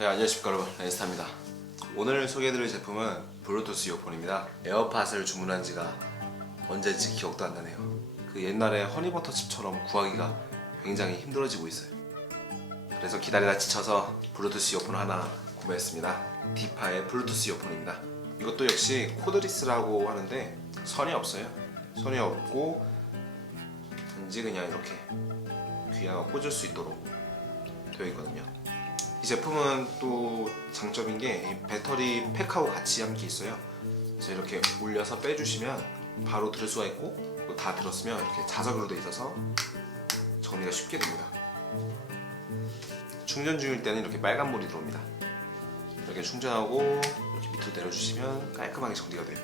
네, 안녕하십니까 여러분. 레이스타입니다. 오늘 소개해드릴 제품은 블루투스 이어폰입니다. 에어팟을 주문한 지가 언제인지 기억도 안 나네요. 그 옛날에 허니버터 칩처럼 구하기가 굉장히 힘들어지고 있어요. 그래서 기다리다 지쳐서 블루투스 이어폰 하나 구매했습니다. 디파의 블루투스 이어폰입니다. 이것도 역시 코드리스라고 하는데 선이 없어요. 선이 없고 단지 그냥 이렇게 귀에가 꽂을 수 있도록 되어 있거든요 이 제품은 또 장점인 게이 배터리 팩하고 같이 함께 있어요. 그래서 이렇게 올려서 빼주시면 바로 들을 수가 있고 또다 들었으면 이렇게 자석으로 되어 있어서 정리가 쉽게 됩니다. 충전 중일 때는 이렇게 빨간불이 들어옵니다. 이렇게 충전하고 이렇게 밑으로 내려주시면 깔끔하게 정리가 돼요.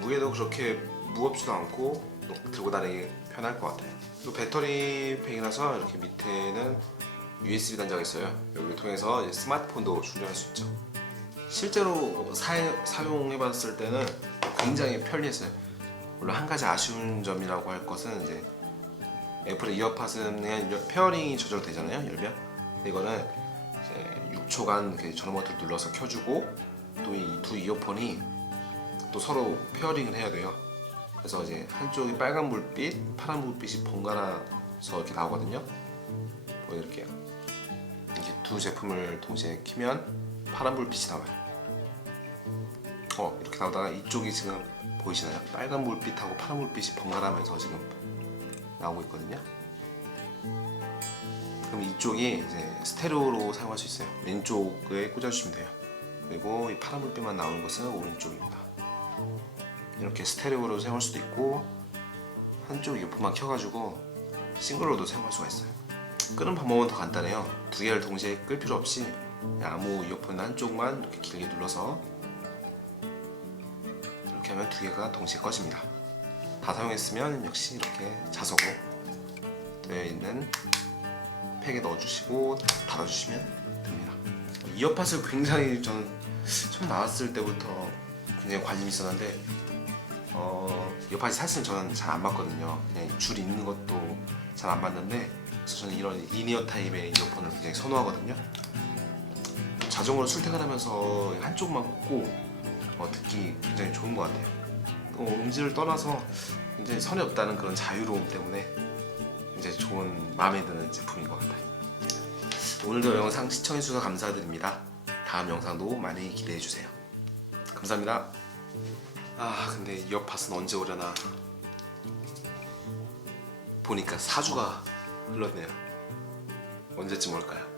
무게도 그렇게 무겁지도 않고 들고 다니기 편할 것 같아요. 또 배터리 팩이라서 이렇게 밑에는 USB 단자가 있어요. 여기를 통해서 스마트폰도 충전할 수 있죠. 실제로 사, 사용해봤을 때는 굉장히 편리했어요. 물론 한 가지 아쉬운 점이라고 할 것은 이제 애플의 이어팟은 그냥 열- 페어링이 조절되잖아요. 열면. 이거는 이제 6초간 그 전원 버튼 눌러서 켜주고 또 이 두 이어폰이 또 서로 페어링을 해야 돼요. 그래서 이제 한쪽이 빨간 불빛, 파란 불빛이 번갈아서 이렇게 나오거든요. 보여드릴게요. 두 제품을 동시에 키면 파란 불빛이 나와요. 어 이렇게 나오다가 이쪽이 지금 보이시나요? 빨간 불빛하고 파란 불빛이 번갈아가면서 지금 나오고 있거든요. 그럼 이쪽이 이제 스테레오로 사용할 수 있어요. 왼쪽에 꽂아주시면 돼요. 그리고 이 파란 불빛만 나오는 것은 오른쪽입니다. 이렇게 스테레오로 사용할 수도 있고 한쪽 이어폰만 켜가지고 싱글로도 사용할 수가 있어요. 끄는 방법은 더 간단해요. 두 개를 동시에 끌 필요 없이 아무 이어폰 한쪽만 이렇게 길게 눌러서 이렇게 하면 두 개가 동시에 꺼집니다. 다 사용했으면 역시 이렇게 자석으로 되어 있는 팩에 넣어주시고 닫아주시면 됩니다. 이어팟을 굉장히 저는 처음 나왔을 때부터 굉장히 관심이 있었는데 어, 이어팟이 사실은 저는 잘 안 맞거든요. 그냥 줄 있는 것도 잘 안 맞는데 그래서 저는 이런 이니어 타입의 이어폰을 굉장히 선호하거든요. 자전거로 출퇴근하면서 한쪽만 꽂고 어, 듣기 굉장히 좋은 것 같아요. 어, 음질을 떠나서 굉장히 선이 없다는 그런 자유로움 때문에 굉장히 좋은 마음에 드는 제품인 것 같아요. 오늘도 영상 시청해주셔서 감사드립니다. 다음 영상도 많이 기대해주세요. 감사합니다. 아 근데 이어팟은 언제 오려나 보니까 4주가 흘렀네요 언제쯤 올까요?